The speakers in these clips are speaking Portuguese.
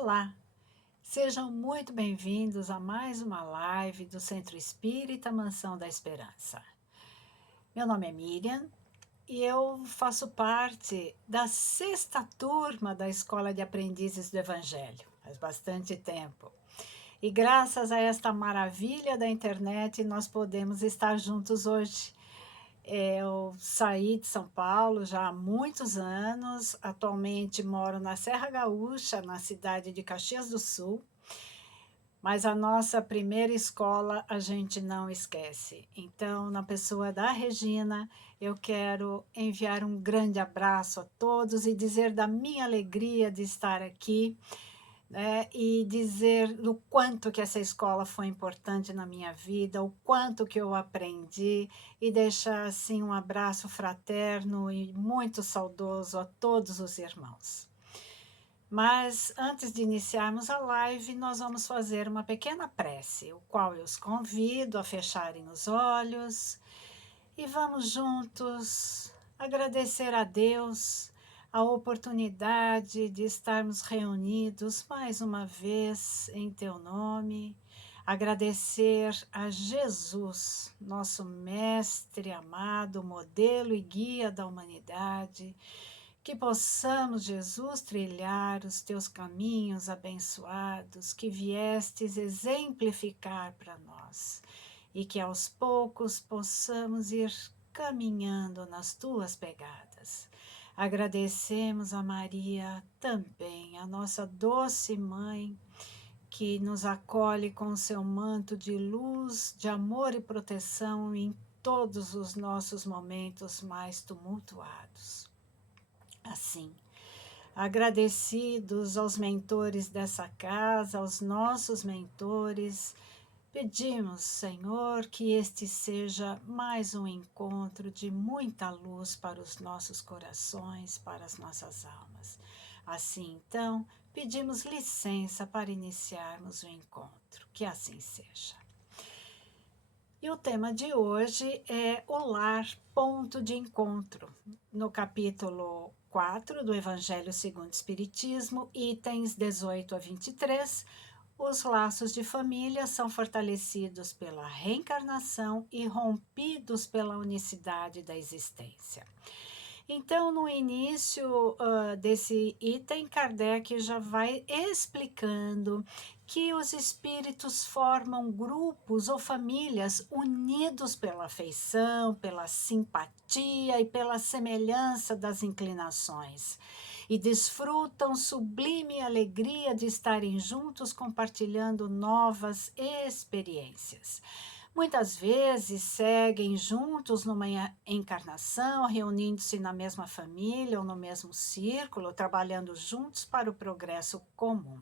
Olá, sejam muito bem-vindos a mais uma live do Centro Espírita Mansão da Esperança. Meu nome é Miriam e eu faço parte da sexta turma da Escola de Aprendizes do Evangelho, faz bastante tempo. E graças a esta maravilha da internet, nós podemos estar juntos hoje. Eu saí de São Paulo já há muitos anos, atualmente moro na Serra Gaúcha, na cidade de Caxias do Sul, mas a nossa primeira escola a gente não esquece. Então, na pessoa da Regina, eu quero enviar um grande abraço a todos e dizer da minha alegria de estar aqui, né, e dizer do quanto que essa escola foi importante na minha vida, o quanto que eu aprendi, e deixar assim um abraço fraterno e muito saudoso a todos os irmãos. Mas antes de iniciarmos a live, nós vamos fazer uma pequena prece, o qual eu os convido a fecharem os olhos e vamos juntos agradecer a Deus a oportunidade de estarmos reunidos mais uma vez em Teu nome, agradecer a Jesus, nosso Mestre amado, modelo e guia da humanidade, que possamos, Jesus, trilhar os teus caminhos abençoados que viestes exemplificar para nós e que aos poucos possamos ir caminhando nas tuas pegadas. Agradecemos a Maria também, a nossa doce mãe, que nos acolhe com o seu manto de luz, de amor e proteção em todos os nossos momentos mais tumultuados. Assim, agradecidos aos mentores dessa casa, aos nossos mentores, pedimos, Senhor, que este seja mais um encontro de muita luz para os nossos corações, para as nossas almas. Assim, então, pedimos licença para iniciarmos o encontro. Que assim seja. E o tema de hoje é o lar, ponto de encontro. No capítulo 4 do Evangelho segundo o Espiritismo, itens 18 a 23, os laços de família são fortalecidos pela reencarnação e rompidos pela unicidade da existência. Então, no início desse item, Kardec já vai explicando que os espíritos formam grupos ou famílias unidos pela afeição, pela simpatia e pela semelhança das inclinações, e desfrutam sublime alegria de estarem juntos compartilhando novas experiências. Muitas vezes seguem juntos numa encarnação, reunindo-se na mesma família ou no mesmo círculo, trabalhando juntos para o progresso comum.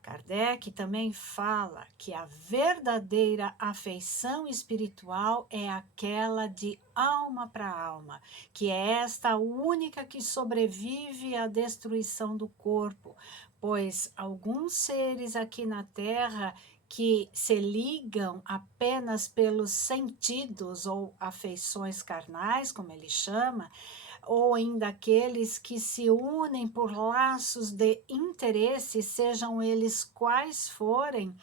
Kardec também fala que a verdadeira afeição espiritual é aquela de alma para alma, que é esta única que sobrevive à destruição do corpo, pois alguns seres aqui na Terra que se ligam apenas pelos sentidos ou afeições carnais, como ele chama, ou ainda aqueles que se unem por laços de interesse, sejam eles quais forem,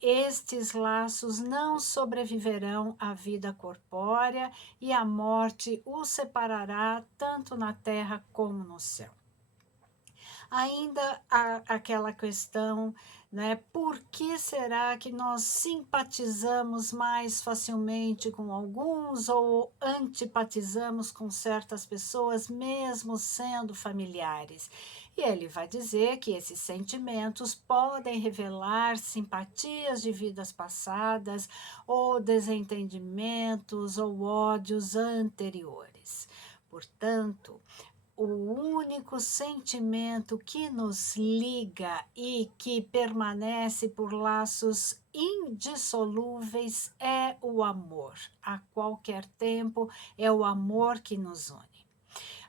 estes laços não sobreviverão à vida corpórea e a morte os separará tanto na terra como no céu. Ainda há aquela questão, né? Por que será que nós simpatizamos mais facilmente com alguns ou antipatizamos com certas pessoas, mesmo sendo familiares? E ele vai dizer que esses sentimentos podem revelar simpatias de vidas passadas ou desentendimentos ou ódios anteriores. Portanto, o único sentimento que nos liga e que permanece por laços indissolúveis é o amor. A qualquer tempo é o amor que nos une.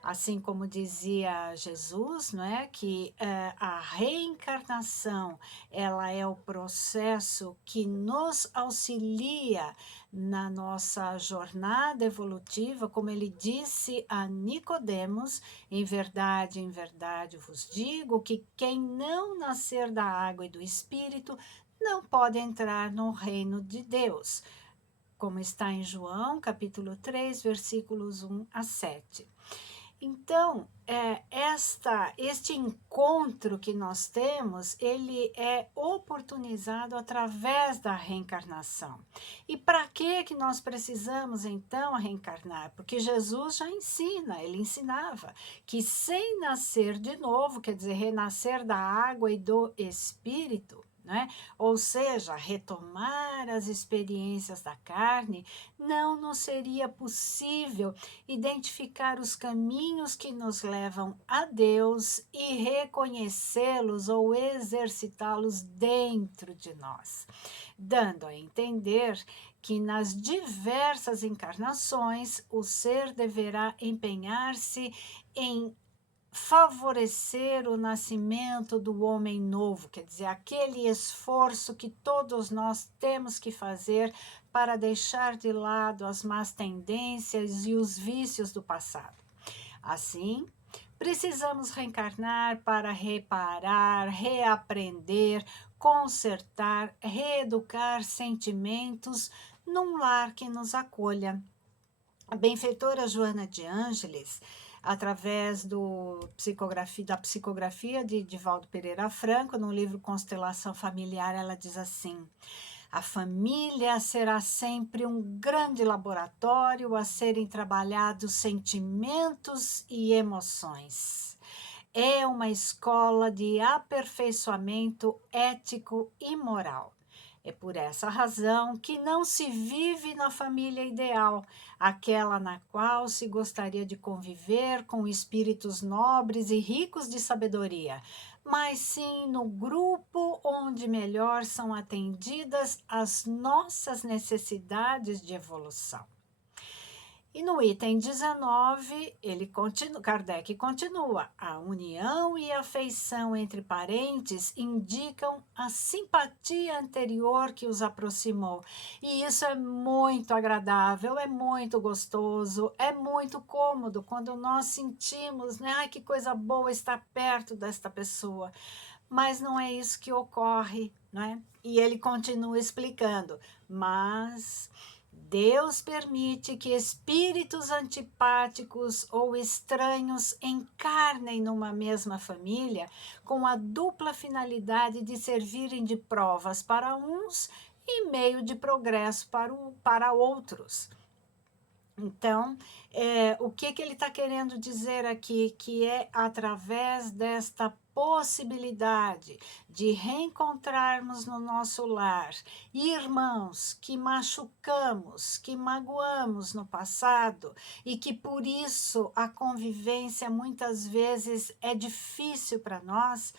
Assim como dizia Jesus, não é, que a reencarnação reencarnação, ela é o processo que nos auxilia na nossa jornada evolutiva, como ele disse a Nicodemos, em verdade vos digo que quem não nascer da água e do Espírito não pode entrar no reino de Deus, como está em João, capítulo 3, versículos 1 a 7. Então, este encontro que nós temos, ele é oportunizado através da reencarnação. E para que nós precisamos, então, reencarnar? Porque Jesus já ensina, ele ensinava que sem nascer de novo, quer dizer, renascer da água e do Espírito, né? Ou seja, retomar as experiências da carne, não nos seria possível identificar os caminhos que nos levam a Deus e reconhecê-los ou exercitá-los dentro de nós, dando a entender que nas diversas encarnações o ser deverá empenhar-se em favorecer o nascimento do homem novo, quer dizer, aquele esforço que todos nós temos que fazer para deixar de lado as más tendências e os vícios do passado. Assim, precisamos reencarnar para reparar, reaprender, consertar, reeducar sentimentos num lar que nos acolha. A benfeitora Joana de Ângeles, através da psicografia de Divaldo Pereira Franco, no livro Constelação Familiar, ela diz assim: a família será sempre um grande laboratório a serem trabalhados sentimentos e emoções. É uma escola de aperfeiçoamento ético e moral. É por essa razão que não se vive na família ideal, aquela na qual se gostaria de conviver com espíritos nobres e ricos de sabedoria, mas sim no grupo onde melhor são atendidas as nossas necessidades de evolução. E no item 19, Kardec continua: a união e afeição entre parentes indicam a simpatia anterior que os aproximou. E isso é muito agradável, é muito gostoso, é muito cômodo quando nós sentimos, né? Ai, que coisa boa estar perto desta pessoa. Mas não é isso que ocorre, né? E ele continua explicando, mas Deus permite que espíritos antipáticos ou estranhos encarnem numa mesma família com a dupla finalidade de servirem de provas para uns e meio de progresso para outros. Então, o que ele está querendo dizer aqui? Que é através desta possibilidade de reencontrarmos no nosso lar irmãos que machucamos, que magoamos no passado e que por isso a convivência muitas vezes é difícil para nós.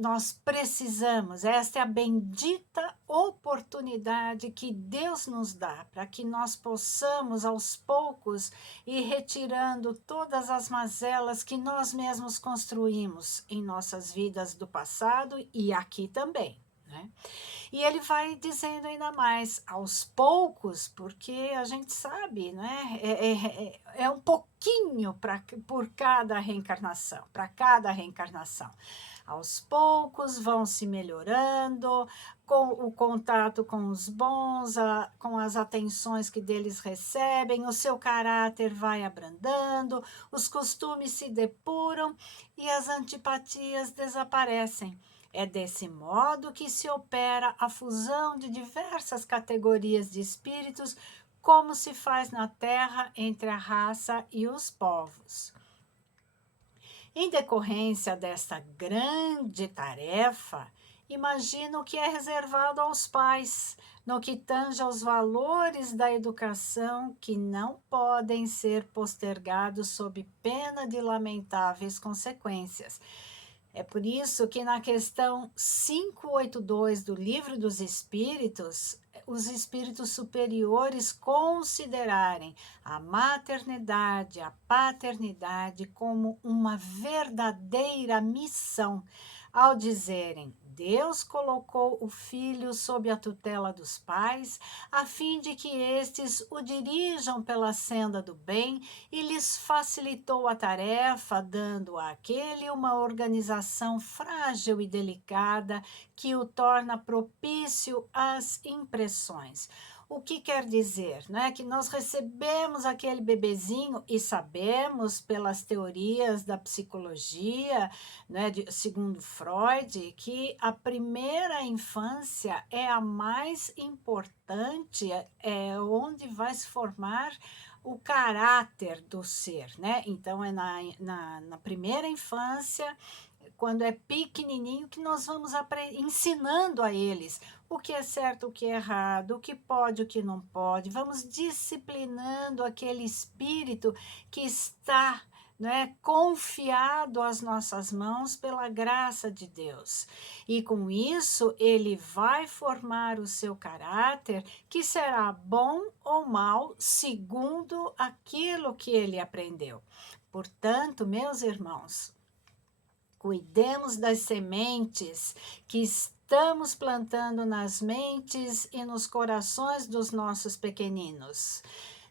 Nós precisamos, esta é a bendita oportunidade que Deus nos dá para que nós possamos aos poucos ir retirando todas as mazelas que nós mesmos construímos em nossas vidas do passado e aqui também, né? E ele vai dizendo ainda mais, aos poucos, porque a gente sabe, né? É um pouquinho por cada reencarnação, para cada reencarnação. Aos poucos vão se melhorando, com o contato com os bons, com as atenções que deles recebem, o seu caráter vai abrandando, os costumes se depuram e as antipatias desaparecem. É desse modo que se opera a fusão de diversas categorias de espíritos, como se faz na Terra entre a raça e os povos. Em decorrência desta grande tarefa, imagino que é reservado aos pais, no que tange aos valores da educação que não podem ser postergados sob pena de lamentáveis consequências. É por isso que na questão 582 do Livro dos Espíritos, os espíritos superiores considerarem a maternidade, a paternidade como uma verdadeira missão, ao dizerem: Deus colocou o filho sob a tutela dos pais, a fim de que estes o dirijam pela senda do bem e lhes facilitou a tarefa, dando àquele uma organização frágil e delicada que o torna propício às impressões. O que quer dizer, né? Que nós recebemos aquele bebezinho e sabemos pelas teorias da psicologia, né, segundo Freud, que a primeira infância é a mais importante, é onde vai se formar o caráter do ser, né? Então, é na primeira infância, quando é pequenininho, que nós vamos ensinando a eles o que é certo, o que é errado, o que pode, o que não pode. Vamos disciplinando aquele espírito que está, né, confiado às nossas mãos pela graça de Deus. E com isso, ele vai formar o seu caráter, que será bom ou mal, segundo aquilo que ele aprendeu. Portanto, meus irmãos, cuidemos das sementes que estamos plantando nas mentes e nos corações dos nossos pequeninos.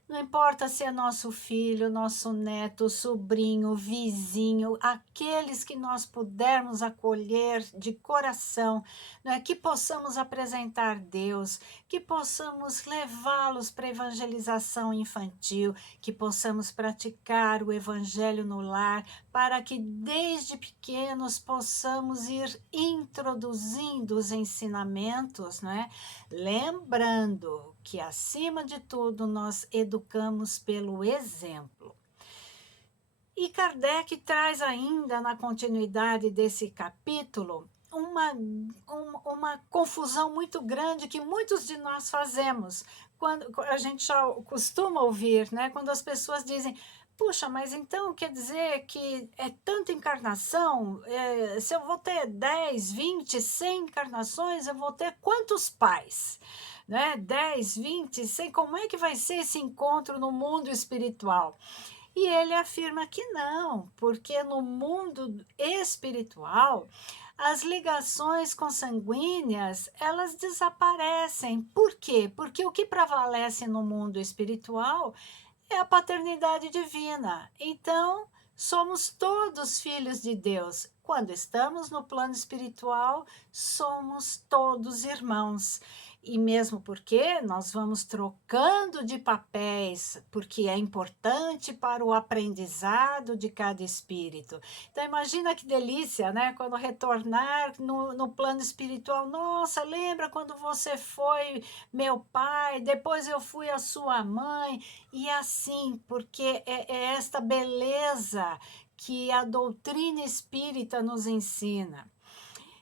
Não importa se é nosso filho, nosso neto, sobrinho, vizinho, aqueles que nós pudermos acolher de coração, né? Que possamos apresentar Deus, que possamos levá-los para a evangelização infantil, que possamos praticar o evangelho no lar, para que desde pequenos possamos ir introduzindo os ensinamentos, né? Lembrando que, acima de tudo, nós educamos pelo exemplo. E Kardec traz ainda, na continuidade desse capítulo, uma confusão muito grande que muitos de nós fazemos. Quando a gente já costuma ouvir, né? Quando as pessoas dizem: puxa, mas então quer dizer que é tanta encarnação? Se eu vou ter 10, 20, 100 encarnações, eu vou ter quantos pais? Né? 10, 20, 100, como é que vai ser esse encontro no mundo espiritual? E ele afirma que não, porque no mundo espiritual, as ligações consanguíneas, elas desaparecem. Por quê? Porque o que prevalece no mundo espiritual é a paternidade divina. Então, somos todos filhos de Deus. Quando estamos no plano espiritual, somos todos irmãos. E mesmo porque nós vamos trocando de papéis, porque é importante para o aprendizado de cada espírito. Então, imagina que delícia, né? Quando retornar no plano espiritual. Nossa, lembra quando você foi meu pai, depois eu fui a sua mãe, e assim, porque é esta beleza que a doutrina espírita nos ensina.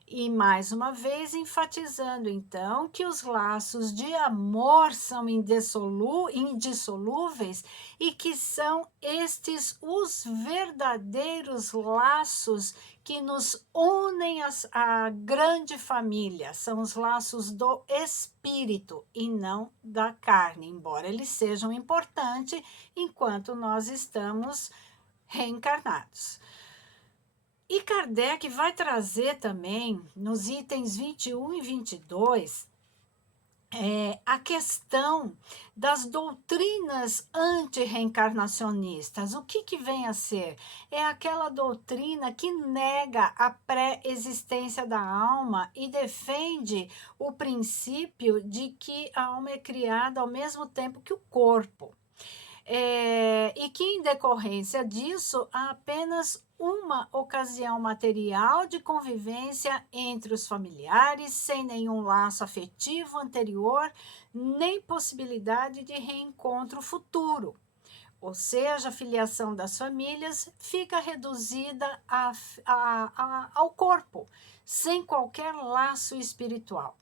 E mais uma vez enfatizando então que os laços de amor são indissolúveis e que são estes os verdadeiros laços que nos unem à grande família, são os laços do espírito e não da carne, embora eles sejam importantes enquanto nós estamos reencarnados. E Kardec vai trazer também, nos itens 21 e 22, a questão das doutrinas antirreencarnacionistas. O que vem a ser? É aquela doutrina que nega a pré-existência da alma e defende o princípio de que a alma é criada ao mesmo tempo que o corpo. E que, em decorrência disso, há apenas uma ocasião material de convivência entre os familiares, sem nenhum laço afetivo anterior, nem possibilidade de reencontro futuro. Ou seja, a filiação das famílias fica reduzida ao corpo, sem qualquer laço espiritual.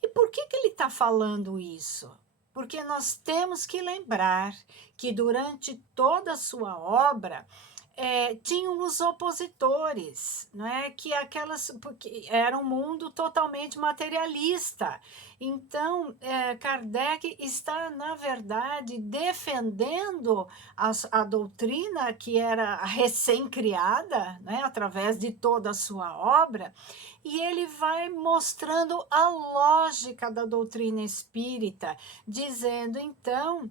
E por que ele está falando isso? Porque nós temos que lembrar que durante toda a sua obra, tinham os opositores, não é? Que aquelas, porque era um mundo totalmente materialista. Então, Kardec está, na verdade, defendendo a doutrina que era recém-criada, né? Através de toda a sua obra, e ele vai mostrando a lógica da doutrina espírita, dizendo, então,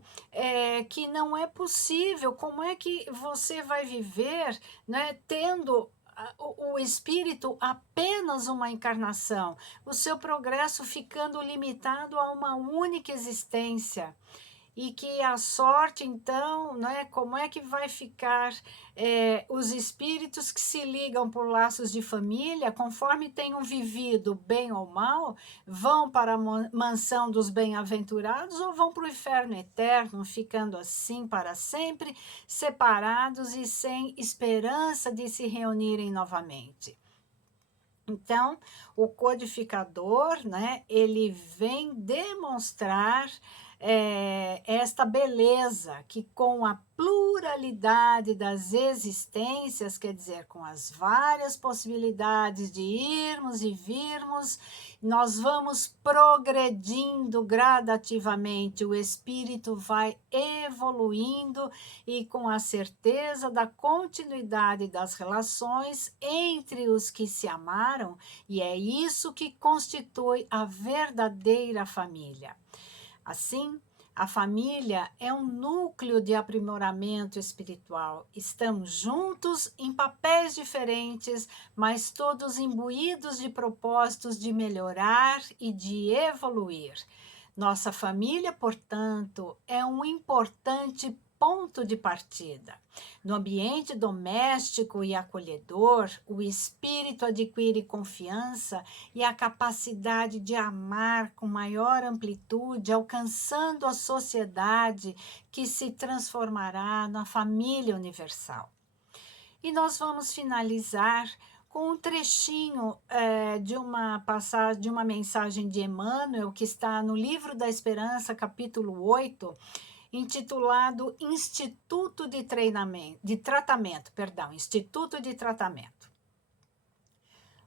que não é possível, como é que você vai viver, né, tendo o espírito apenas uma encarnação, o seu progresso ficando limitado a uma única existência? E que a sorte, então, né, como é que vai ficar os espíritos que se ligam por laços de família, conforme tenham vivido bem ou mal, vão para a mansão dos bem-aventurados ou vão para o inferno eterno, ficando assim para sempre, separados e sem esperança de se reunirem novamente. Então, o codificador, né, ele vem demonstrar esta beleza que com a pluralidade das existências, quer dizer, com as várias possibilidades de irmos e virmos, nós vamos progredindo gradativamente, o espírito vai evoluindo e com a certeza da continuidade das relações entre os que se amaram, e é isso que constitui a verdadeira família. Assim, a família é um núcleo de aprimoramento espiritual. Estamos juntos em papéis diferentes, mas todos imbuídos de propósitos de melhorar e de evoluir. Nossa família, portanto, é um importante ponto de partida. No ambiente doméstico e acolhedor, o espírito adquire confiança e a capacidade de amar com maior amplitude, alcançando a sociedade que se transformará na família universal. E nós vamos finalizar com um trechinho de uma passagem, de uma mensagem de Emmanuel, que está no Livro da Esperança, capítulo 8, intitulado Instituto de Tratamento, Instituto de Tratamento.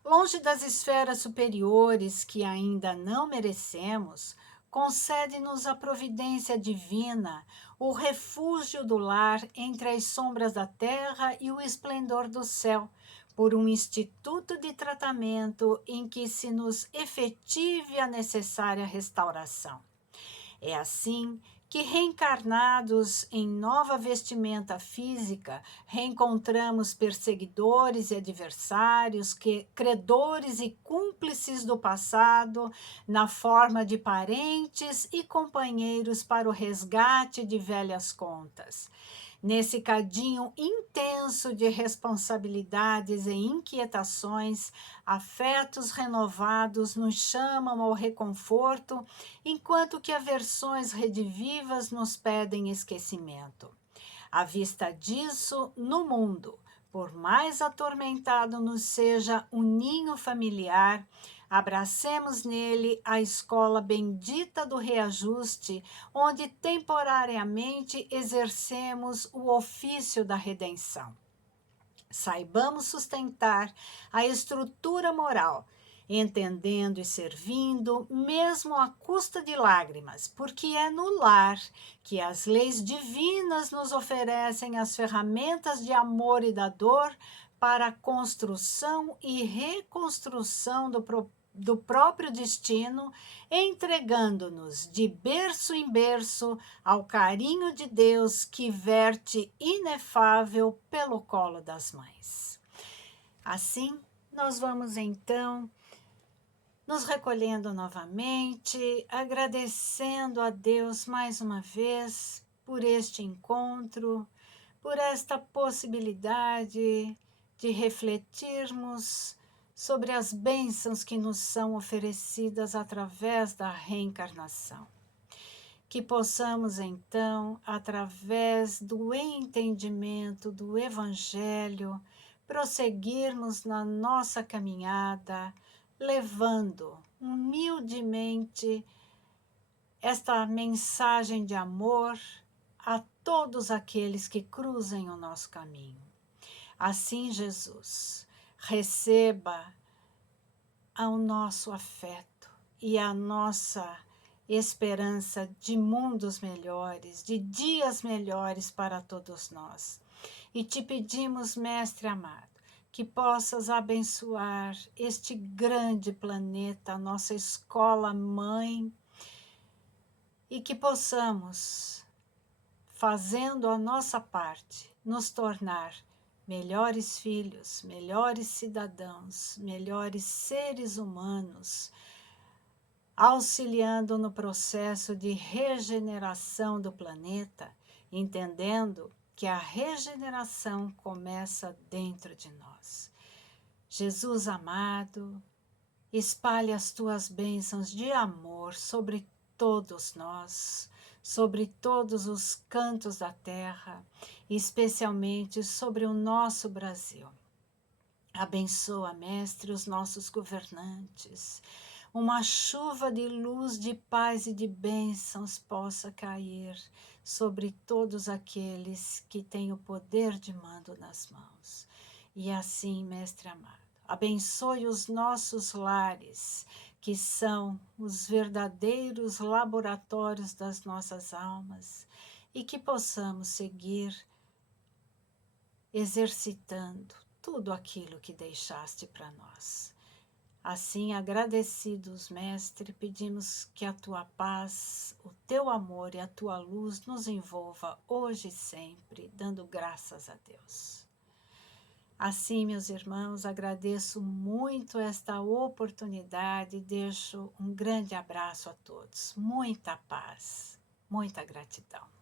Longe das esferas superiores que ainda não merecemos, concede-nos a providência divina, o refúgio do lar entre as sombras da terra e o esplendor do céu, por um instituto de tratamento em que se nos efetive a necessária restauração. É assim que, reencarnados em nova vestimenta física, reencontramos perseguidores e adversários, credores e cúmplices do passado, na forma de parentes e companheiros para o resgate de velhas contas. Nesse cadinho intenso de responsabilidades e inquietações, afetos renovados nos chamam ao reconforto, enquanto que aversões redivivas nos pedem esquecimento. À vista disso, no mundo, por mais atormentado nos seja o ninho familiar, abracemos nele a escola bendita do reajuste, onde temporariamente exercemos o ofício da redenção. Saibamos sustentar a estrutura moral, entendendo e servindo, mesmo à custa de lágrimas, porque é no lar que as leis divinas nos oferecem as ferramentas de amor e da dor para a construção e reconstrução do próprio destino, entregando-nos de berço em berço ao carinho de Deus que verte inefável pelo colo das mães. Assim, nós vamos então nos recolhendo novamente, agradecendo a Deus mais uma vez por este encontro, por esta possibilidade de refletirmos sobre as bênçãos que nos são oferecidas através da reencarnação. Que possamos, então, através do entendimento do Evangelho, prosseguirmos na nossa caminhada, levando humildemente esta mensagem de amor a todos aqueles que cruzem o nosso caminho. Assim, Jesus, receba ao nosso afeto e a nossa esperança de mundos melhores, de dias melhores para todos nós. E te pedimos, Mestre amado, que possas abençoar este grande planeta, a nossa escola mãe, e que possamos, fazendo a nossa parte, nos tornar melhores filhos, melhores cidadãos, melhores seres humanos, auxiliando no processo de regeneração do planeta, entendendo que a regeneração começa dentro de nós. Jesus amado, espalhe as tuas bênçãos de amor sobre todos nós, sobre todos os cantos da terra, especialmente sobre o nosso Brasil. Abençoa, Mestre, os nossos governantes. Uma chuva de luz, de paz e de bênçãos possa cair sobre todos aqueles que têm o poder de mando nas mãos. E assim, Mestre amado, abençoe os nossos lares, que são os verdadeiros laboratórios das nossas almas, e que possamos seguir exercitando tudo aquilo que deixaste para nós. Assim, agradecidos, Mestre, pedimos que a tua paz, o teu amor e a tua luz nos envolva hoje e sempre, dando graças a Deus. Assim, meus irmãos, agradeço muito esta oportunidade e deixo um grande abraço a todos. Muita paz, muita gratidão.